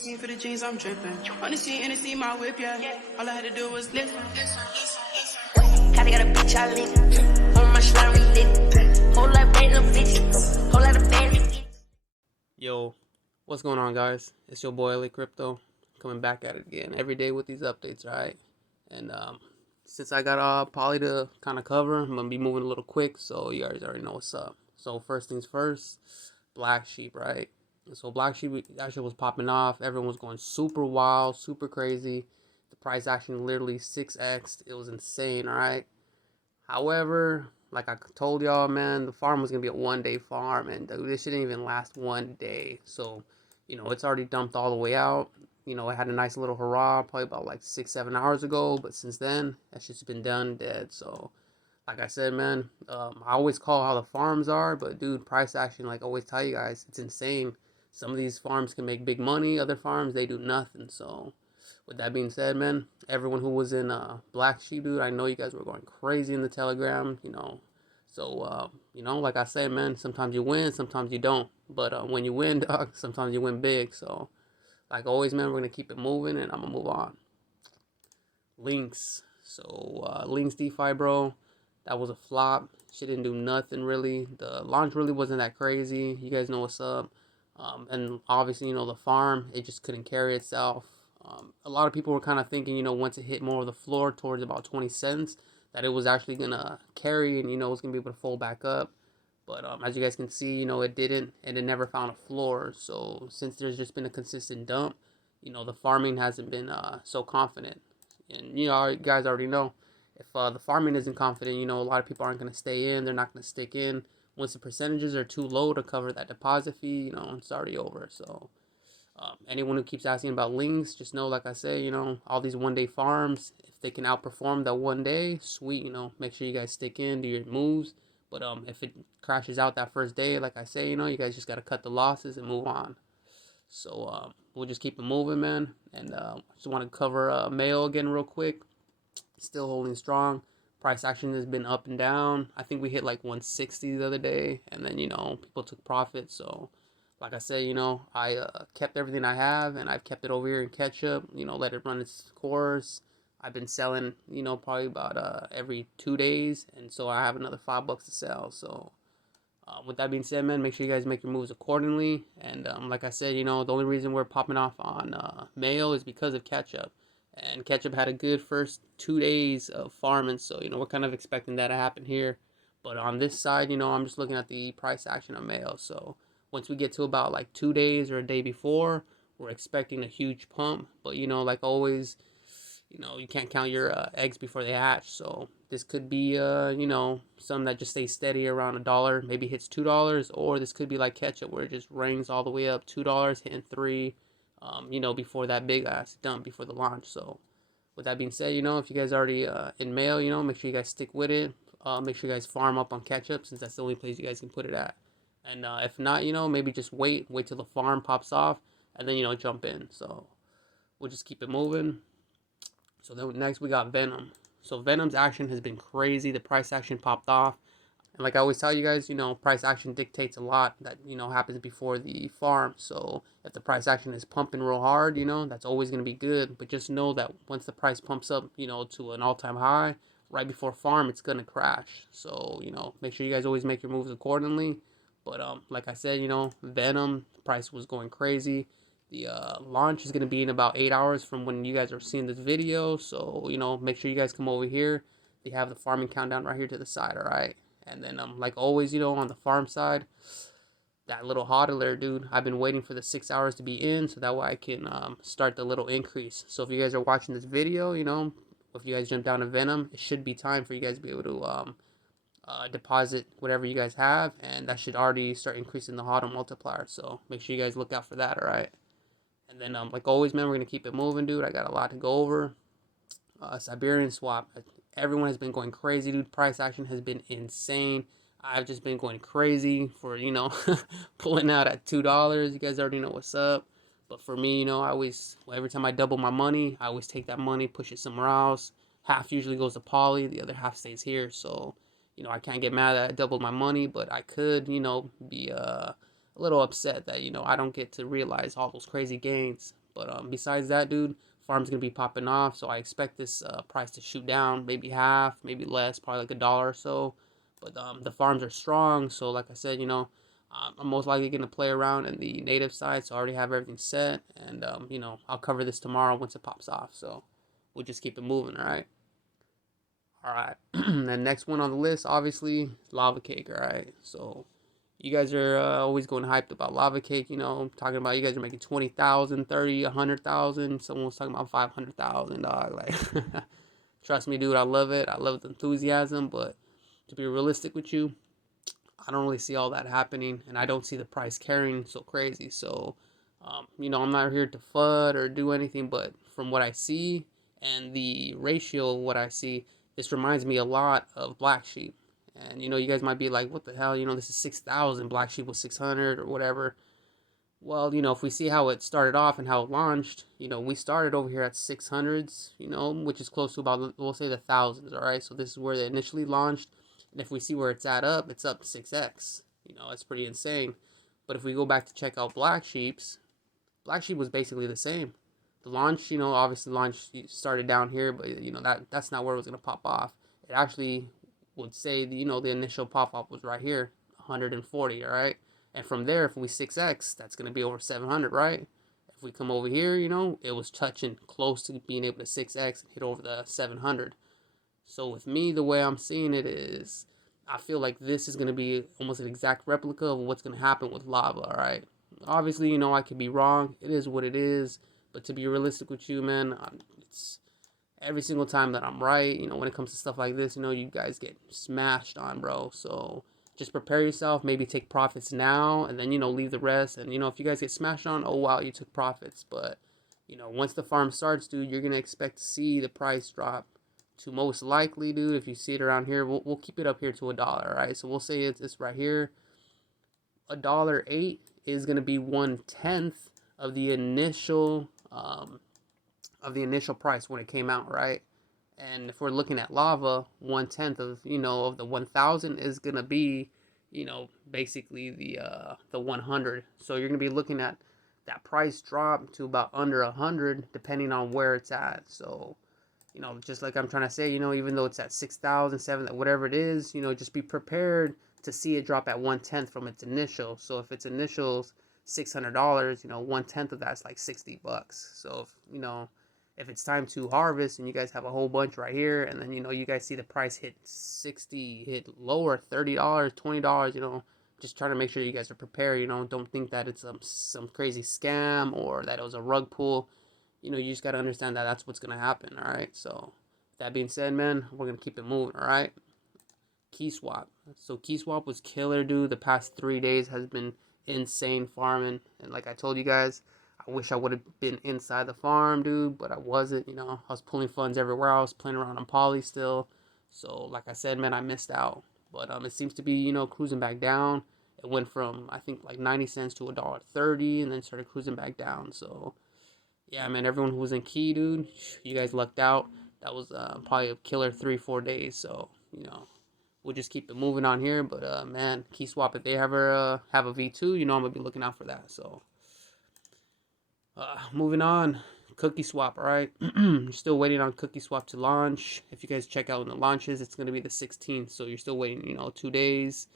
For the jeans, I'm dripping. On the scene, and see my whip, yeah. All I had to do was lift. Kinda got a bitch I lit. On my slime, we lit. Whole lot of random bitches. Whole lot of bandits. Yo, what's going on, guys? It's your boy LA Crypto coming back at it again every day with these updates, right? And since I got Poly to kind of cover, I'm gonna be moving a little quick, so you guys already know what's up. So first things first, Black Sheep, right? So Black Sheep actually was popping off. Everyone was going super wild, super crazy. The price action literally 6x. It was insane, all right? However, like I told y'all, man, the farm was going to be a one-day farm, and this shouldn't even last one day. So, it's already dumped all the way out. It had a nice little hurrah probably about like 6-7 hours ago, but since then, that's just been done dead. So, like I said, man, I always call how the farms are, but dude, price action, like I always tell you guys, it's insane. Some of these farms can make big money, other farms, they do nothing. So, with that being said, man, everyone who was in Black Sheep, dude, I know you guys were going crazy in the Telegram, So, like I said, man, sometimes you win, sometimes you don't. But when you win, dog, sometimes you win big. So, like always, man, we're going to keep it moving, and I'm going to move on. Lynx. So, Lynx DeFi, bro, that was a flop. She didn't do nothing, really. The launch really wasn't that crazy. You guys know what's up. And obviously, the farm, it just couldn't carry itself. A lot of people were kind of thinking, once it hit more of the floor towards about 20 cents, that it was actually going to carry and, it was going to be able to fold back up. But as you guys can see, it didn't, and it never found a floor. So since there's just been a consistent dump, the farming hasn't been so confident. And, you guys already know, if the farming isn't confident, a lot of people aren't going to stay in. They're not going to stick in. Once the percentages are too low to cover that deposit fee, it's already over. So anyone who keeps asking about Lynx, just know, like I say, all these one-day farms, if they can outperform that one day, sweet, make sure you guys stick in, do your moves. But if it crashes out that first day, like I say, you guys just got to cut the losses and move on. So we'll just keep it moving, man. And just want to cover Mayo again real quick. Still holding strong. Price action has been up and down. I think we hit like 160 the other day, and then people took profit. So like I said, I kept everything I have, and I've kept it over here in ketchup. Let it run its course. I've been selling, probably about every 2 days, and so I have another $5 to sell. So with that being said, man, make sure you guys make your moves accordingly. And like I said, the only reason we're popping off on Mayo is because of ketchup. And ketchup had a good first 2 days of farming, so we're kind of expecting that to happen here. But on this side, I'm just looking at the price action of Mayo. So once we get to about like 2 days or a day before, we're expecting a huge pump. But like always, you can't count your eggs before they hatch. So this could be some that just stays steady around $1, maybe hits $2, or this could be like ketchup where it just rings all the way up $2, hitting $3. Before that big ass dump before the launch. So with that being said, if you guys already in Mayo, make sure you guys stick with it. Make sure you guys farm up on ketchup, since that's the only place you guys can put it at. And if not, maybe just wait till the farm pops off, and then jump in. So we'll just keep it moving. So then next we got Venom. So Venom's action has been crazy. The price action popped off. And like I always tell you guys, price action dictates a lot that, happens before the farm. So if the price action is pumping real hard, that's always going to be good. But just know that once the price pumps up, to an all-time high, right before farm, it's going to crash. So, make sure you guys always make your moves accordingly. But like I said, Venom, the price was going crazy. The launch is going to be in about 8 hours from when you guys are seeing this video. So, make sure you guys come over here. They have the farming countdown right here to the side, all right? And then, like always, on the farm side, that little hodler, dude, I've been waiting for the 6 hours to be in, so that way I can start the little increase. So if you guys are watching this video, if you guys jump down to Venom, it should be time for you guys to be able to deposit whatever you guys have, and that should already start increasing the hodl multiplier. So make sure you guys look out for that, all right? And then, like always, man, we're going to keep it moving, dude. I got a lot to go over. Siberian swap. Everyone has been going crazy, dude. Price action has been insane. I've just been going crazy for, pulling out at $2. You guys already know what's up. But for me, every time I double my money, I always take that money, push it somewhere else. Half usually goes to Poly, the other half stays here. So, I can't get mad that I doubled my money, but I could, be a little upset that, I don't get to realize all those crazy gains. But besides that, dude, farm's gonna be popping off, so I expect this price to shoot down, maybe half, maybe less, probably like $1 or so. But the farms are strong, so like I said, I'm most likely gonna play around in the native side, so I already have everything set, and I'll cover this tomorrow once it pops off. So we'll just keep it moving, all right? All right. The next one on the list, obviously, lava cake. All right. So you guys are always going hyped about lava cake. Talking about you guys are making 20,000, 30, 100,000. Someone was talking about 500,000. Dog, like, trust me, dude. I love it. I love the enthusiasm. But to be realistic with you, I don't really see all that happening, and I don't see the price carrying so crazy. So, I'm not here to FUD or do anything, but from what I see and the ratio of what I see, this reminds me a lot of Black Sheep. And you guys might be like, what the hell? This is 6,000. Black Sheep was 600 or whatever. Well, if we see how it started off and how it launched, we started over here at 600s, which is close to about, we'll say, the thousands, all right? So this is where they initially launched. And if we see where it's up 6x. It's pretty insane. But if we go back to check out Black Sheep's, Black Sheep was basically the same. The launch, obviously launch started down here, but that's not where it was gonna pop off. It actually would say the initial pop off was right here, 140, all right. And from there, if we 6x, that's gonna be over 700, right? If we come over here, it was touching close to being able to 6x and hit over the 700. So with me, the way I'm seeing it is, I feel like this is gonna be almost an exact replica of what's gonna happen with lava, all right. Obviously, I could be wrong. It is what it is. But to be realistic with you, man, it's every single time that I'm right. When it comes to stuff like this, you guys get smashed on, bro. So just prepare yourself. Maybe take profits now, and then leave the rest. And if you guys get smashed on, oh wow, you took profits. But once the farm starts, dude, you're gonna expect to see the price drop to most likely, dude. If you see it around here, we'll keep it up here to $1, all right? So we'll say it's right here. $1.08 is gonna be 1/10 of the initial price when it came out, right? And if we're looking at lava, 1/10 of of the 1,000 is gonna be basically the 100. So you're gonna be looking at that price drop to about under 100 depending on where it's at. So just like I'm trying to say, even though it's at 6,000, 7,000, whatever it is, just be prepared to see it drop at 1/10 from its initial. So if its initials $600, 1/10 of that's like $60. So if it's time to harvest and you guys have a whole bunch right here, and then you guys see the price hit 60, hit lower, $30, $20, just trying to make sure you guys are prepared. Don't think that it's some crazy scam or that it was a rug pull. You just got to understand that that's what's gonna happen. All right. So that being said, man, we're gonna keep it moving. All right. KeySwap. So KeySwap was killer, dude. The past 3 days has been insane farming, and like I told you guys, I wish I would have been inside the farm, dude, but I wasn't. I was pulling funds everywhere. I was playing around on Poly still. So like I said, man, I missed out. But it seems to be cruising back down. It went from, I think, like 90 cents to $1.30, and then started cruising back down. So yeah, man, everyone who was in Key, dude, you guys lucked out. That was probably a killer 3-4 days. So we'll just keep it moving on here. But man, KeySwap, if they ever have a V2, I'm gonna be looking out for that. So moving on, CookieSwap. All right, still waiting on CookieSwap to launch. If you guys check out when it launches, it's gonna be the 16th. So you're still waiting, 2 days.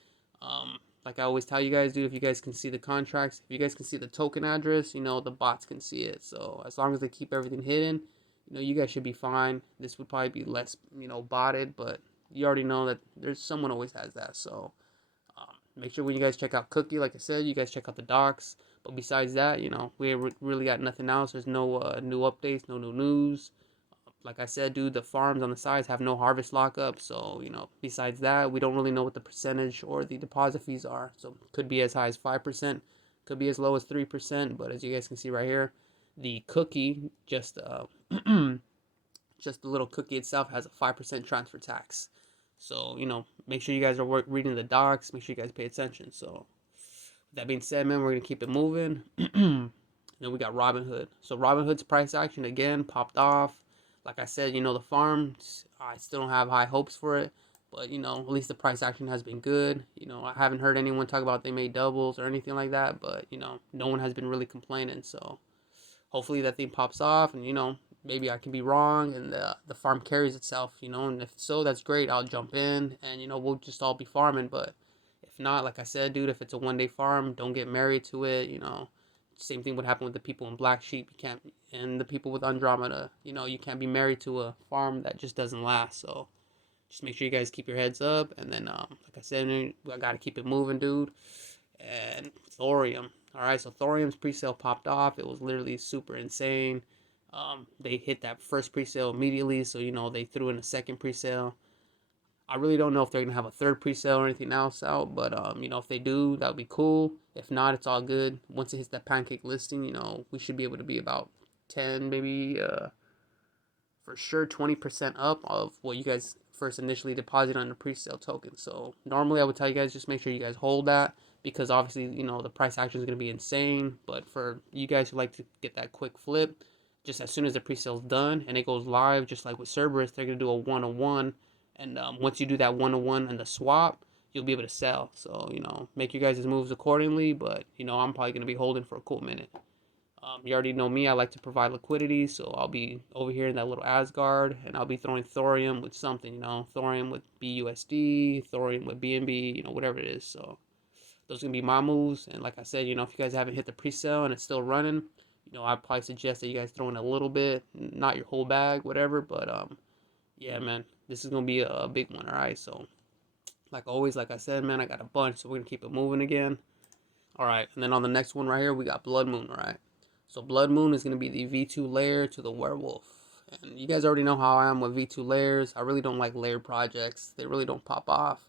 Like I always tell you guys, dude, if you guys can see the contracts, if you guys can see the token address, the bots can see it. So as long as they keep everything hidden, you guys should be fine. This would probably be less, botted, but you already know that there's someone always has that. So make sure when you guys check out Cookie, like I said, you guys check out the docs. But besides that, we really got nothing else. There's no new updates, no new news. Like I said, dude, the farms on the sides have no harvest lockup. So, besides that, we don't really know what the percentage or the deposit fees are. So, could be as high as 5%, could be as low as 3%. But as you guys can see right here, the cookie, just just the little cookie itself has a 5% transfer tax. So, make sure you guys are reading the docs. Make sure you guys pay attention. So, with that being said, man, we're going to keep it moving. Then we got Robinhood. So, Robinhood's price action again popped off. Like I said, the farms, I still don't have high hopes for it. But, at least the price action has been good. I haven't heard anyone talk about they made doubles or anything like that. But, no one has been really complaining. So, hopefully that thing pops off, and you know, maybe I can be wrong and the farm carries itself, you know, and if so, that's great. I'll jump in and you know, we'll just all be farming. But if not, like I said, dude, if it's a 1 day farm, don't get married to it, you know. Same thing would happen with the people in Black Sheep. You can't, and the people with Andromeda, you know, you can't be married to a farm that just doesn't last. So just make sure you guys keep your heads up, and then like I said, I gotta keep it moving, dude. And Thoreum. All right, so Thoreum's pre-sale popped off. It was literally super insane. They hit that first pre-sale immediately, so you know they threw in a second pre-sale. I really don't know if they're gonna have a third pre-sale or anything else out, but you know, if they do, that would be cool. If not, it's all good. Once it hits that pancake listing, you know, we should be able to be about 10, maybe for sure 20% up of what you guys first initially deposited on the pre-sale token. So normally I would tell you guys just make sure you guys hold that, because obviously, you know, the price action is going to be insane. But for you guys who like to get that quick flip, just as soon as the pre-sale is done and it goes live, just like with Cerberus, they're going to do a 101. And once you do that 101 and the swap, you'll be able to sell. So, you know, make your guys' moves accordingly. But, you know, I'm probably going to be holding for a cool minute. You already know me, I like to provide liquidity, so I'll be over here in that little Asgard, and I'll be throwing Thorium with something, you know, Thorium with BUSD, Thorium with BNB, you know, whatever it is. So those are going to be my moves, and like I said, you know, if you guys haven't hit the pre-sale and it's still running, you know, I'd probably suggest that you guys throw in a little bit, not your whole bag, whatever, but yeah, man, this is going to be a big one, all right? So like always, like I said, man, I got a bunch, so we're going to keep it moving again. All right, and then on the next one right here, we got BloodMoon, all right? So BloodMoon is going to be the V2 layer to the werewolf. And you guys already know how I am with V2 layers. I really don't like layer projects. They really don't pop off.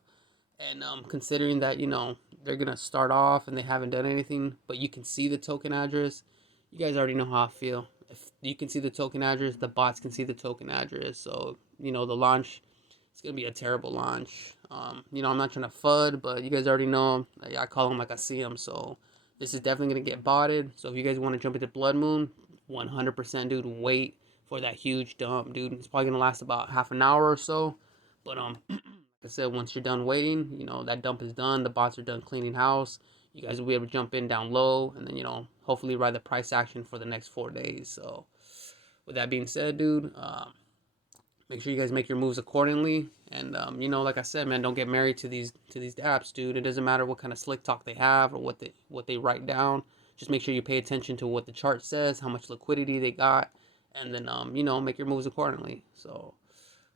And considering that, you know, they're going to start off and they haven't done anything, but you can see the token address, you guys already know how I feel. If you can see the token address, the bots can see the token address. So, you know, the launch, it's going to be a terrible launch. You know, I'm not trying to FUD, but you guys already know I call them like I see them. So this is definitely going to get botted. So if you guys want to jump into BloodMoon, 100%, dude, wait for that huge dump, dude. It's probably going to last about half an hour or so. But like I said, once you're done waiting, you know, that dump is done. The bots are done cleaning house. You guys will be able to jump in down low and then, you know, hopefully ride the price action for the next 4 days. So with that being said, dude, make sure you guys make your moves accordingly. And you know, like I said, man, don't get married to these dApps, dude. It doesn't matter what kind of slick talk they have or what they write down. Just make sure you pay attention to what the chart says, how much liquidity they got, and then you know, make your moves accordingly. So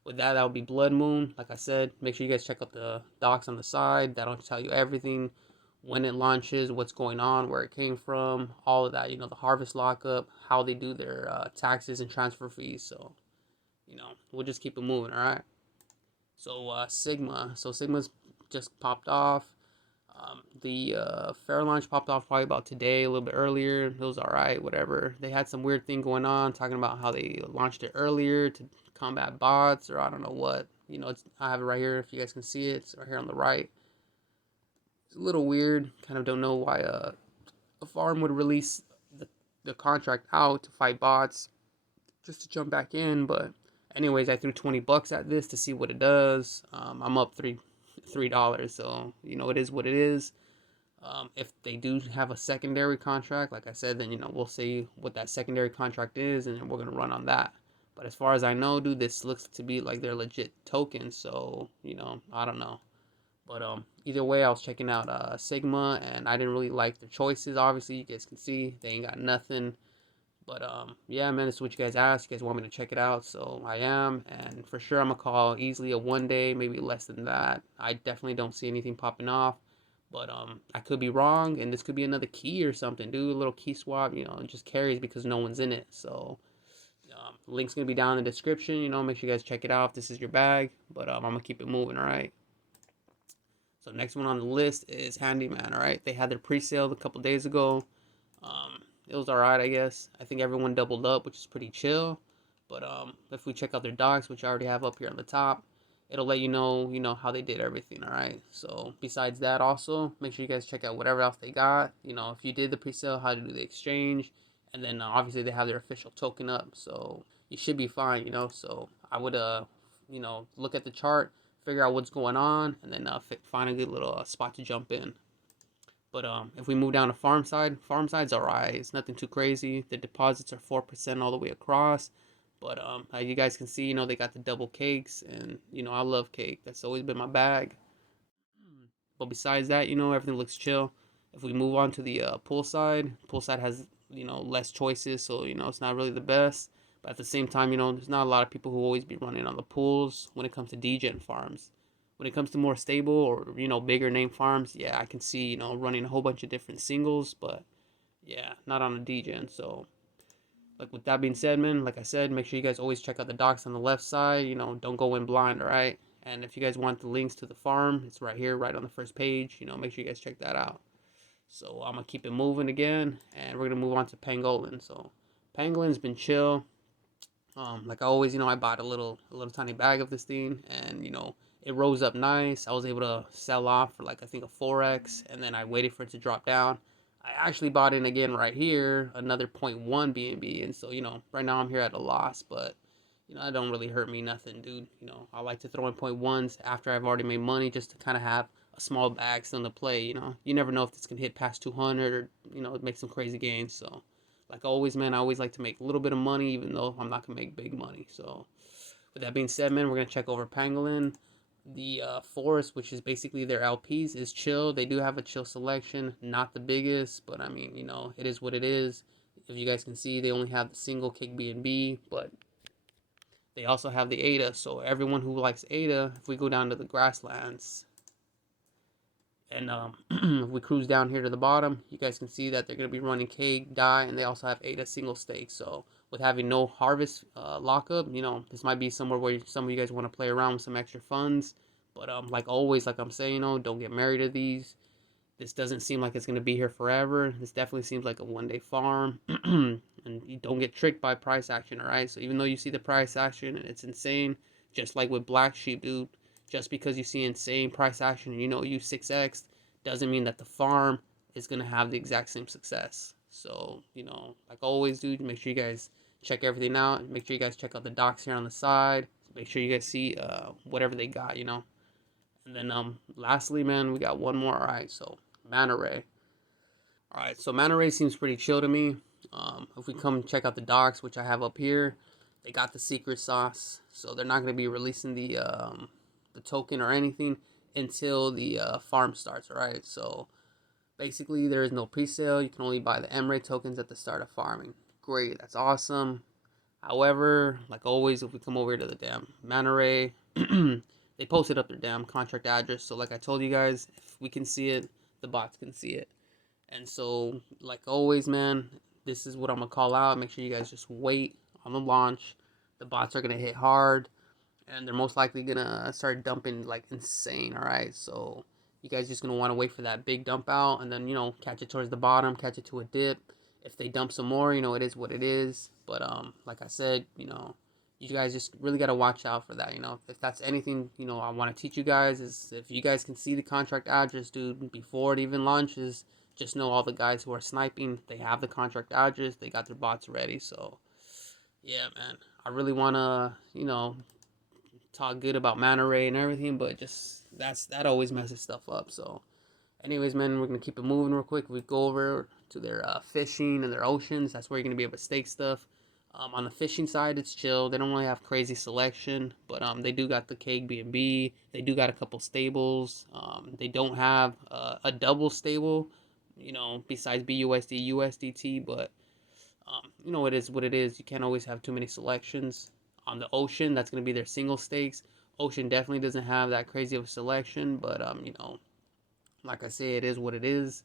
with that, that would be BloodMoon. Like I said, make sure you guys check out the docs on the side. That'll tell you everything, when it launches, what's going on, where it came from, all of that. You know, the harvest lockup, how they do their taxes and transfer fees. So you know, we'll just keep it moving, all right? So Sigma, so Sigma's just popped off. The fair launch popped off probably about today, a little bit earlier. It was all right, whatever. They had some weird thing going on, talking about how they launched it earlier to combat bots, or I don't know what. You know, I have it right here if you guys can see it. It's right here on the right. It's a little weird. Kind of don't know why a farm would release the contract out to fight bots just to jump back in, but anyways, I threw $20 at this to see what it does. I'm up $3, so you know, it is what it is. If they do have a secondary contract, like I said, then you know, we'll see what that secondary contract is, and we're gonna run on that. But as far as I know, dude, this looks to be like their legit token. So you know, I don't know. But either way, I was checking out Sigma, and I didn't really like their choices. Obviously, you guys can see they ain't got nothing. But yeah, man, it's what you guys asked. You guys want me to check it out, so I am. And for sure, I'm gonna call easily a 1 day, maybe less than that. I definitely don't see anything popping off. But I could be wrong, and this could be another key or something. Do a little key swap, you know, it just carries because no one's in it. So link's gonna be down in the description. You know, make sure you guys check it out if this is your bag. But I'm gonna keep it moving, all right. So next one on the list is HandyMan, all right. They had their pre-sale a couple days ago. It was alright, I guess. I think everyone doubled up, which is pretty chill. But if we check out their docs, which I already have up here on the top, it'll let you know how they did everything, alright? So besides that, also make sure you guys check out whatever else they got. You know, if you did the pre-sale, how to do the exchange, and then obviously they have their official token up, so you should be fine. You know, so I would you know, look at the chart, figure out what's going on, and then find a good little spot to jump in. But if we move down to farm side's alright. It's nothing too crazy. The deposits are 4% all the way across. But as you guys can see, you know, they got the double cakes, and you know, I love cake. That's always been my bag. But besides that, you know, everything looks chill. If we move on to the pool side has, you know, less choices, so you know it's not really the best. But at the same time, you know, there's not a lot of people who always be running on the pools when it comes to degen farms. When it comes to more stable or, you know, bigger name farms, yeah, I can see, you know, running a whole bunch of different singles, but yeah, not on a degen. So like with that being said, man, like I said, make sure you guys always check out the docs on the left side. You know, don't go in blind, all right? And if you guys want the links to the farm, it's right here, right on the first page. You know, make sure you guys check that out. So I'm gonna keep it moving again, and we're gonna move on to Pangolin. So Pangolin's been chill. Like I always, you know, I bought a little tiny bag of this thing, and you know, it rose up nice. I was able to sell off for like I think a 4x, and then I waited for it to drop down. I actually bought in again right here, another 0.1 BNB, and so you know, right now I'm here at a loss, but you know, that don't really hurt me nothing, dude. You know, I like to throw in 0.1s after I've already made money, just to kind of have a small bag still to play. You know, you never know if this can hit past 200 or you know, make some crazy gains. So like always, man, I always like to make a little bit of money, even though I'm not gonna make big money. So, with that being said, man, we're gonna check over Pangolin. The Forest, which is basically their LPs, is chill. They do have a chill selection, not the biggest, but I mean, you know, it is what it is. If you guys can see, they only have the single Cake BNB, but they also have the ADA. So everyone who likes ADA, if we go down to the grasslands, and if we cruise down here to the bottom, you guys can see that they're going to be running cake, die, and they also have ADA single stake. So with having no harvest lockup, you know, this might be somewhere where some of you guys want to play around with some extra funds. But like always, like I'm saying, you know, don't get married to these. This doesn't seem like it's going to be here forever. This definitely seems like a one-day farm. And you don't get tricked by price action, all right? So even though you see the price action and it's insane, just like with Black Sheep, dude, just because you see insane price action and you know you 6x doesn't mean that the farm is going to have the exact same success. So, you know, like always, dude, make sure you guys check everything out. Make sure you guys check out the docs here on the side. Make sure you guys see whatever they got, you know. And then lastly, man, we got one more. All right, so Manta Ray. All right, so Manta Ray seems pretty chill to me. If we come check out the docs, which I have up here, they got the secret sauce, so they're not going to be releasing the token or anything until the farm starts. All right, so basically there is no pre-sale. You can only buy the MRay tokens at the start of farming. Great, that's awesome. However, like always, if we come over to the damn Manta Ray, they posted up their damn contract address. So like I told you guys, if we can see it, the bots can see it. And so, like always, man, this is what I'm going to call out. Make sure you guys just wait on the launch. The bots are going to hit hard, and they're most likely going to start dumping like insane, all right? So you guys just going to want to wait for that big dump out, and then, you know, catch it towards the bottom, catch it to a dip. If they dump some more, you know, it is what it is. But like I said, you know, you guys just really got to watch out for that. You know, if that's anything, you know, I want to teach you guys is if you guys can see the contract address, dude, before it even launches, just know all the guys who are sniping, they have the contract address, they got their bots ready. So yeah, man, I really want to, you know, talk good about Manta Ray and everything, but just that always messes stuff up. So anyways, man, we're gonna keep it moving real quick. We go over to their fishing and their oceans. That's where you're gonna be able to stake stuff. On the fishing side, it's chill. They don't really have crazy selection, but they do got the Cake BNB. They do got a couple stables. They don't have a double stable, you know, besides BUSD, USDT. But you know, it is what it is. You can't always have too many selections. On the ocean, that's gonna be their single stakes. Ocean definitely doesn't have that crazy of a selection, but you know, like I say, it is what it is.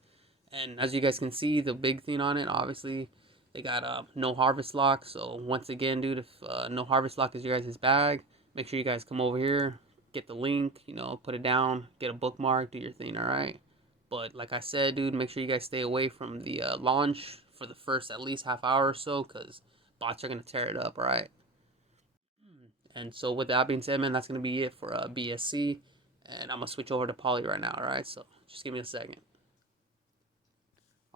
And as you guys can see, the big thing on it, obviously, they got no harvest lock. So once again, dude, if no harvest lock is your guys' bag, make sure you guys come over here, get the link, you know, put it down, get a bookmark, do your thing, all right? But like I said, dude, make sure you guys stay away from the launch for the first at least half hour or so, because bots are going to tear it up, all right? And so with that being said, man, that's going to be it for BSC. And I'm going to switch over to Poly right now, all right? So just give me a second.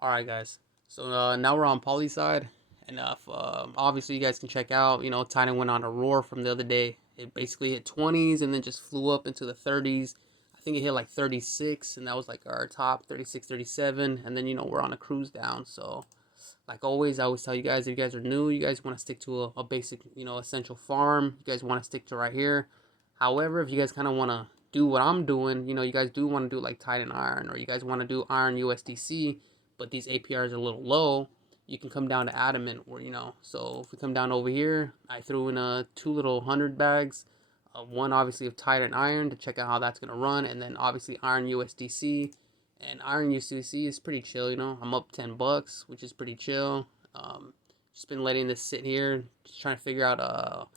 All right, guys. So now we're on Poly side. And obviously you guys can check out, you know, Titan went on a roar from the other day. It basically hit 20s and then just flew up into the 30s. I think it hit like 36, and that was like our top 36, 37, and then you know we're on a cruise down. So like always, I always tell you guys, if you guys are new, you guys want to stick to a basic, you know, essential farm. You guys want to stick to right here. However, if you guys kind of want to do what I'm doing, you know, you guys do want to do like Titan Iron, or you guys want to do Iron USDC, but these APRs are a little low, you can come down to Adamant, where, you know, so if we come down over here, I threw in two little 100 bags, one obviously of Titan Iron to check out how that's going to run, and then obviously Iron USDC. And Iron USDC is pretty chill, you know. I'm up $10, which is pretty chill. Just been letting this sit here, just trying to figure out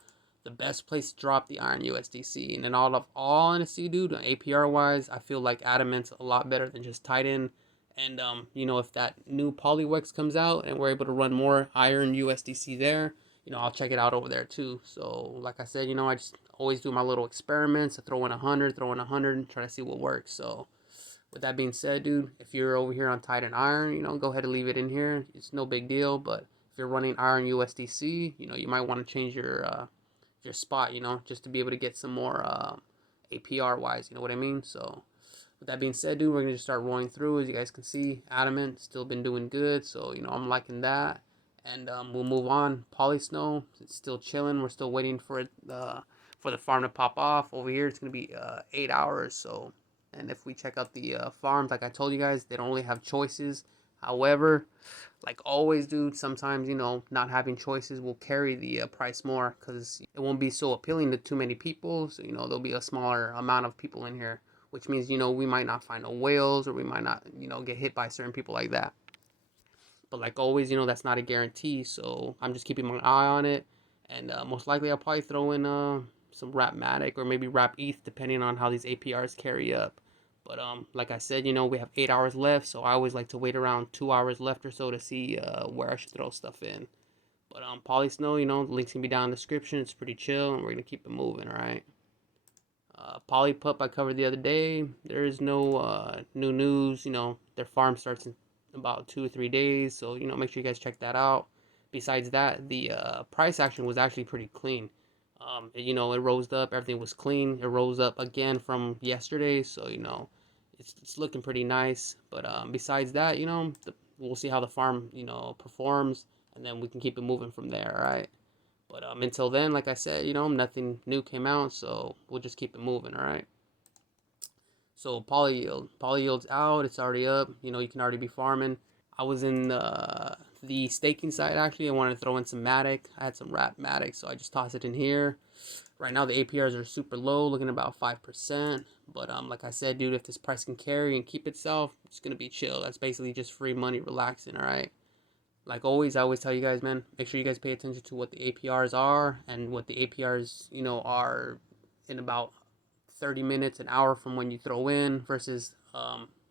the best place to drop the Iron USDC. And in all honesty, dude, APR wise, I feel like Adamant's a lot better than just Titan. And you know, if that new PolyWeld comes out and we're able to run more Iron USDC there, you know, I'll check it out over there too. So like I said, you know, I just always do my little experiments. I throw in 100, and try to see what works. So with that being said, dude, if you're over here on Titan Iron, you know, go ahead and leave it in here. It's no big deal. But if you're running Iron USDC, you know, you might want to change your spot, you know, just to be able to get some more APR wise, you know what I mean? So with that being said, dude, we're gonna just start rolling through. As you guys can see, Adamant still been doing good, so you know I'm liking that. And we'll move on. PolySnow, it's still chilling. We're still waiting for it for the farm to pop off. Over here, it's gonna be 8 hours. So, and if we check out the farms, like I told you guys, they don't really have choices. However, like always, dude, sometimes, you know, not having choices will carry the price more, because it won't be so appealing to too many people. So, you know, there'll be a smaller amount of people in here, which means, you know, we might not find no whales, or we might not, you know, get hit by certain people like that. But like always, you know, that's not a guarantee. So I'm just keeping my eye on it. And most likely I'll probably throw in some Wrap Matic or maybe Wrap ETH, depending on how these APRs carry up. But like I said, you know, we have 8 hours left, so I always like to wait around 2 hours left or so to see where I should throw stuff in. But PolySnow, you know, the link's gonna be down in the description. It's pretty chill, and we're gonna keep it moving. All right. Polypup I covered the other day. There is no new news. You know, their farm starts in about 2 or 3 days, so you know, make sure you guys check that out. Besides that, the price action was actually pretty clean. You know, it rose up, everything was clean. It rose up again from yesterday, so you know, it's looking pretty nice. But besides that, you know, we'll see how the farm, you know, performs, and then we can keep it moving from there. All right. But until then, like I said, you know, nothing new came out, so we'll just keep it moving. All right. So PolyYeld's out. It's already up. You know, you can already be farming. I was in the staking side, actually. I wanted to throw in some Matic. I had some Wrap Matic, so I just tossed it in here. Right now, the APRs are super low, looking at about 5%. But like I said, dude, if this price can carry and keep itself, it's going to be chill. That's basically just free money relaxing, all right? Like always, I always tell you guys, man, make sure you guys pay attention to what the APRs are and what the APRs, you know, are in about 30 minutes, an hour from when you throw in versus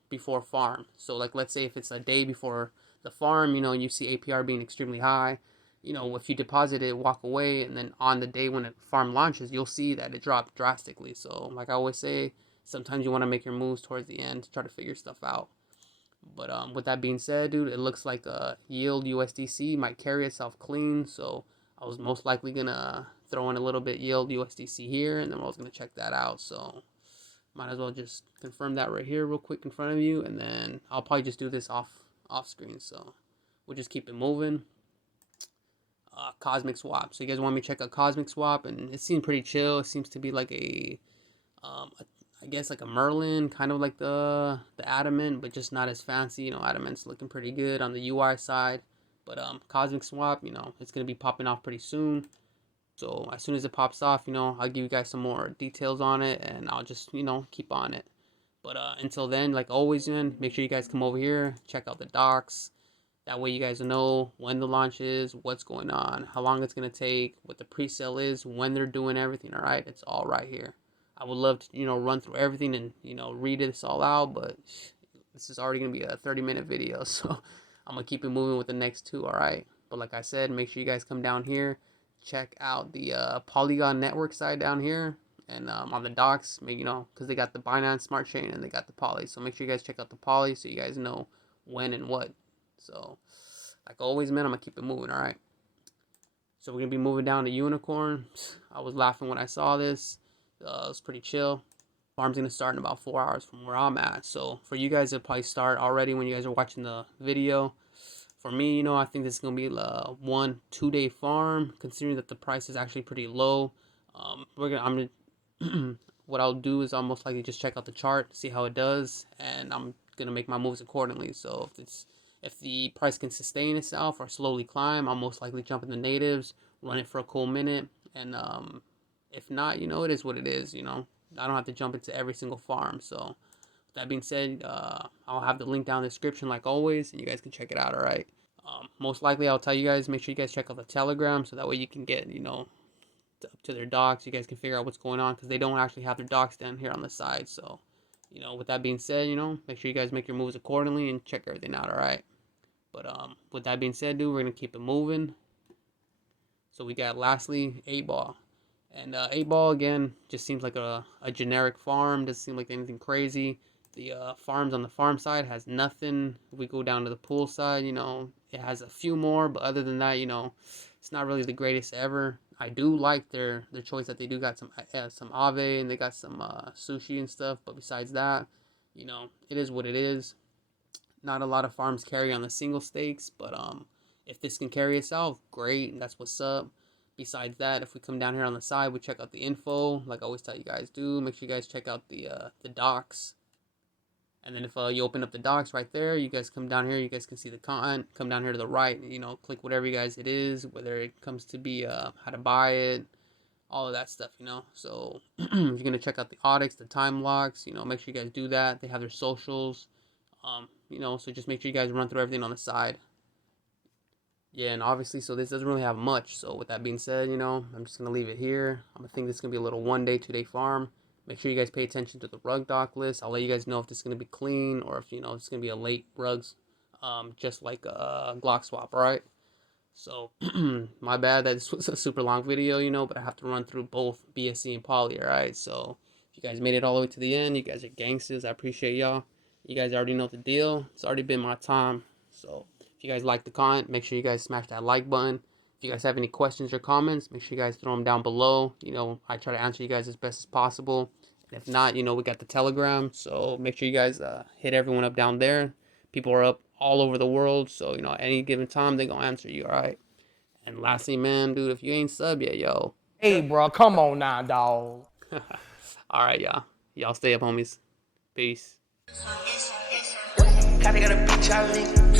before farm. So like, let's say if it's a day before the farm, you know, you see APR being extremely high, you know, if you deposit it, walk away, and then on the day when the farm launches, you'll see that it dropped drastically. So like I always say, sometimes you want to make your moves towards the end to try to figure stuff out. But with that being said, dude, it looks like Yield USDC might carry itself clean. So I was most likely gonna throw in a little bit Yield USDC here, and then I was gonna check that out. So might as well just confirm that right here real quick in front of you, and then I'll probably just do this off screen. So we'll just keep it moving. Cosmic Swap. So you guys want me to check out Cosmic Swap, and it seems pretty chill. It seems to be like I guess like a Merlin, kind of like the Adamant, but just not as fancy. You know, Adamant's looking pretty good on the UI side. But Cosmic Swap, you know, it's gonna be popping off pretty soon. So as soon as it pops off, you know, I'll give you guys some more details on it, and I'll just, you know, keep on it. But until then, like always, man, make sure you guys come over here, check out the docs. That way you guys know when the launch is, what's going on, how long it's gonna take, what the pre-sale is, when they're doing everything. All right, it's all right here. I would love to, you know, run through everything and, you know, read this all out, but this is already going to be a 30-minute video, so I'm going to keep it moving with the next two, all right? But like I said, make sure you guys come down here, check out the Polygon network side down here, and on the docs, maybe, you know, because they got the Binance Smart Chain and they got the Poly, so make sure you guys check out the Poly so you guys know when and what. So, like always, man, I'm going to keep it moving, all right? So we're going to be moving down to Unicorn. I was laughing when I saw this. It was pretty chill. Farm's gonna start in about 4 hours from where I'm at. So for you guys, it'll probably start already when you guys are watching the video. For me, you know, I think this is gonna be a 1-2 day farm, considering that the price is actually pretty low. I'm gonna what I'll do is I'll most likely just check out the chart, see how it does, and I'm gonna make my moves accordingly. So if the price can sustain itself or slowly climb, I'll most likely jump in the natives, run it for a cool minute, and if not, you know, it is what it is. You know, I don't have to jump into every single farm. So that being said, I'll have the link down in the description like always, and you guys can check it out. All right. Most likely, I'll tell you guys, make sure you guys check out the Telegram, so that way you can get, you know, up to their docs. You guys can figure out what's going on, because they don't actually have their docs down here on the side. So, you know, with that being said, you know, make sure you guys make your moves accordingly and check everything out. All right. But with that being said, dude, we're gonna keep it moving. So we got lastly 8Ball. And 8Ball, again, just seems like a generic farm. Doesn't seem like anything crazy. The farms on the farm side has nothing. If we go down to the pool side, you know, it has a few more. But other than that, you know, it's not really the greatest ever. I do like their choice that they do got some ave, and they got some sushi and stuff. But besides that, you know, it is what it is. Not a lot of farms carry on the single stakes. But if this can carry itself, great. That's what's up. Besides that, if we come down here on the side, we check out the info, like I always tell you guys do. Make sure you guys check out the docs. And then if you open up the docs right there, you guys come down here, you guys can see the content. Come down here to the right, you know, click whatever you guys it is, whether it comes to be how to buy it, all of that stuff, you know. So if you're going to check out the audits, the time locks, you know, make sure you guys do that. They have their socials, you know, so just make sure you guys run through everything on the side. Yeah, and obviously, so this doesn't really have much. So with that being said, you know, I'm just going to leave it here. I'm going to think this is going to be a little 1 day, 2 day farm. Make sure you guys pay attention to the rug doc list. I'll let you guys know if this is going to be clean or if, you know, it's going to be a late rugs, just like a GoSwapp, all right? So, my bad that this was a super long video, you know, but I have to run through both BSC and Poly, all right? So, if you guys made it all the way to the end, you guys are gangsters. I appreciate y'all. You guys already know the deal. It's already been my time. So, if you guys like the content, make sure you guys smash that like button. If you guys have any questions or comments, make sure you guys throw them down below. You know, I try to answer you guys as best as possible. And if not, you know, we got the Telegram. So make sure you guys hit everyone up down there. People are up all over the world. So, you know, at any given time, they're going to answer you, all right? And lastly, man, dude, if you ain't sub yet, yo. Hey, bro, come on now, dog. All right, y'all. Y'all stay up, homies. Peace. Kinda got a bitch I link.